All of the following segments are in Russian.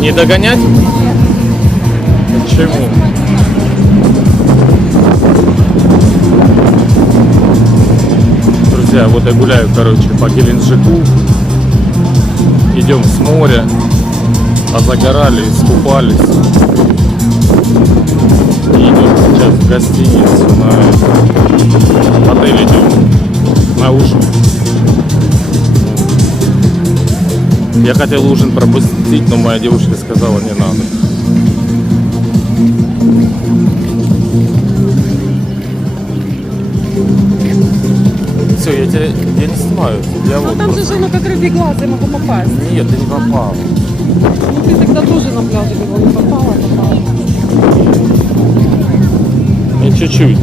Не догонять? Почему? Друзья, вот я гуляю, короче, по Геленджику. Идем с моря. Позагорали, искупались. И идем сейчас в гостиницу на отель, идем на ужин. Я хотел ужин пропустить, но моя девушка сказала, не надо. Все, я не снимаю. Я вот там просто... же оно как рыбий глаз, я могу попасть. Нет, ты не попал. Ну ты тогда тоже на пляже его не попала. Я чуть-чуть.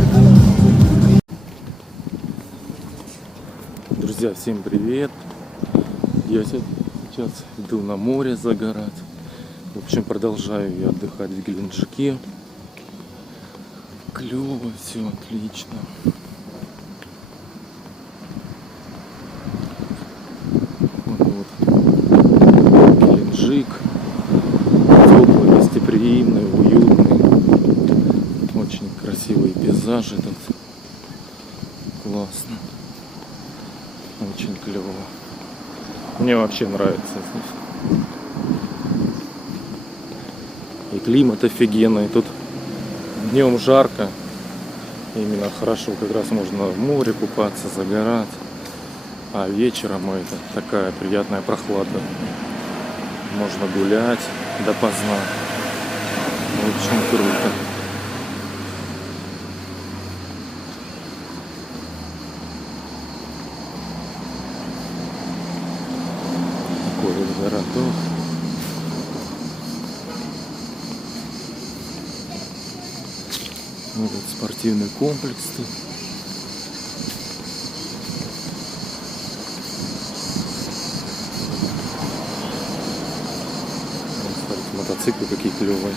Друзья, всем привет. Я сейчас иду на море загорать. В общем, продолжаю я отдыхать в Геленджике. Клево, все отлично. Вот. Геленджик. Теплый, гостеприимный, уютный. Очень красивый пейзаж этот. Классно. Очень клево. Мне вообще нравится здесь. И климат офигенный. Тут днем жарко. Именно хорошо, как раз можно в море купаться, загорать. А вечером это такая приятная прохлада. Можно гулять допоздна. Очень круто. Городок. Вот этот спортивный комплекс тут. Мотоциклы какие клевые.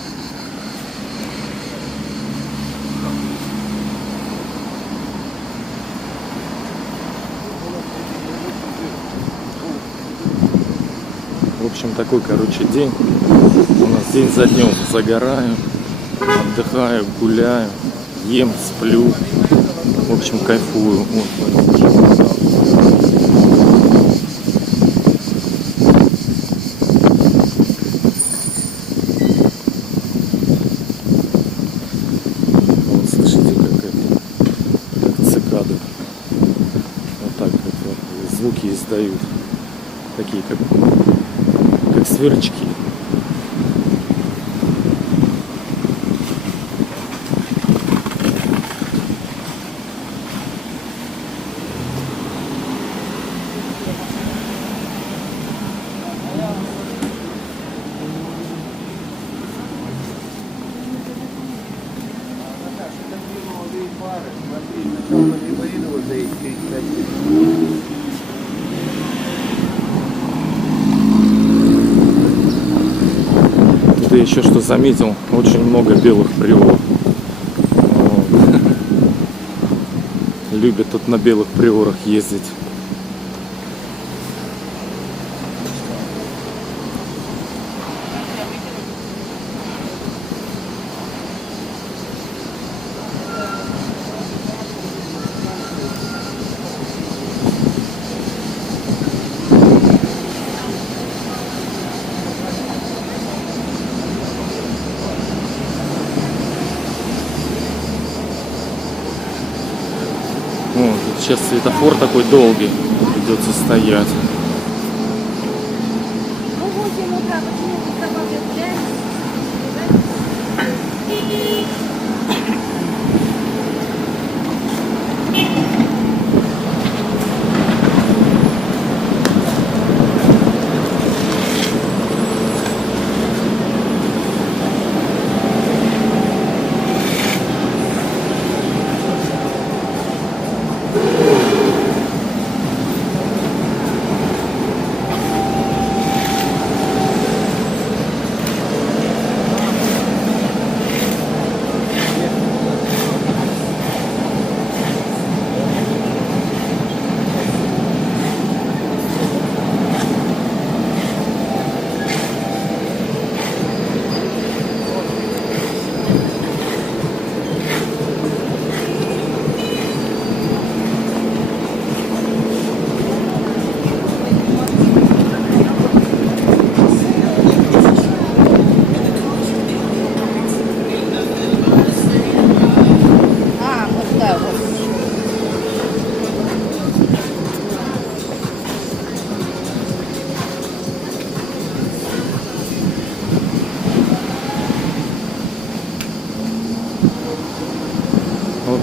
В общем, такой, короче, день. У нас день за днем. Загораю, отдыхаю, гуляю, ем, сплю. В общем, кайфую. Вот, слышите, как цикады. Вот так вот звуки издают. Такие, как сверчки. Тут я еще что заметил, очень много белых приоров. Любят тут на белых приорах ездить. Сейчас светофор такой долгий, придется стоять.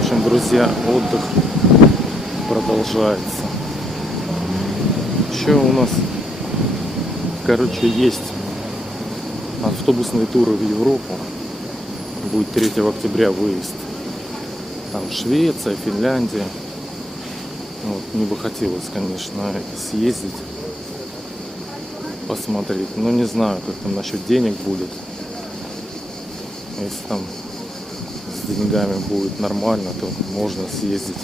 общем, друзья, отдых продолжается. Еще у нас, короче, есть автобусные туры в Европу. Будет 3 октября выезд. Там Швеция, Финляндия. Вот, мне бы хотелось, конечно, съездить, посмотреть. Но не знаю, как там насчет денег будет. Если там с деньгами будет нормально, то можно съездить.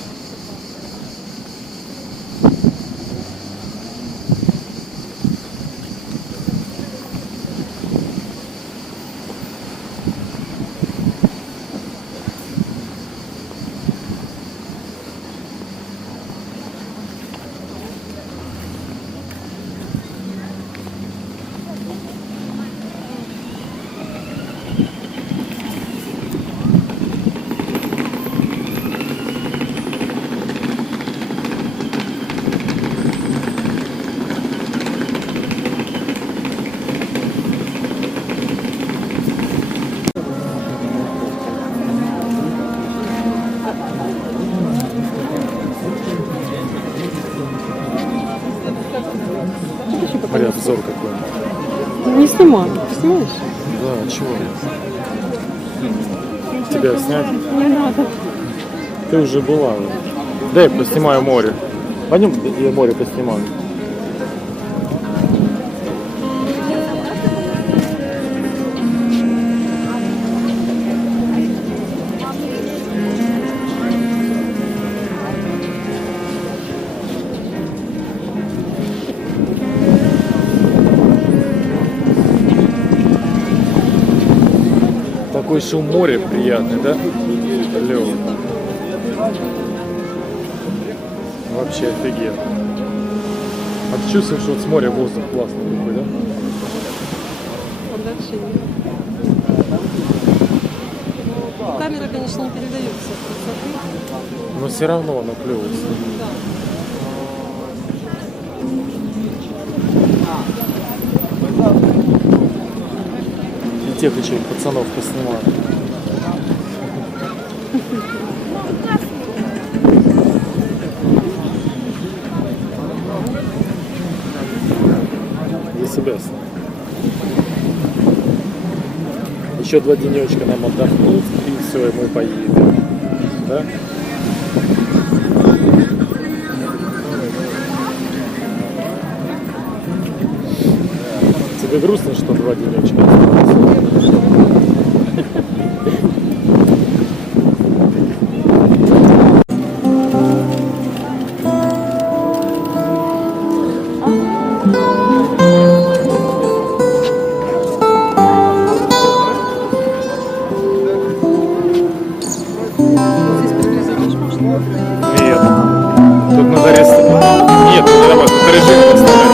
Смотри, обзор какой. Не снимаю. Снимаешь? Да, чего? Тебя снять? Не надо. Ты уже была. Дай поснимаю море. Пойдем, я море поснимаю. Такой шум моря приятный, да? Лёва. Вообще офигенно. А ты чувствуешь, что вот с моря воздух классный такой, да? А дальше нет. Ну, камера, конечно, не передает всех красоты. Но все равно она клёвая. Да. И тех еще пацанов поснимаю. Для себя снимаю. Еще 2 денечка нам отдохнуть и все, и мы поедем. Да? Тебе грустно, что 2 денечка осталось? Здесь перегрузить можно? Нет. Тут надо режим. Нет, давай, тут режим поставить.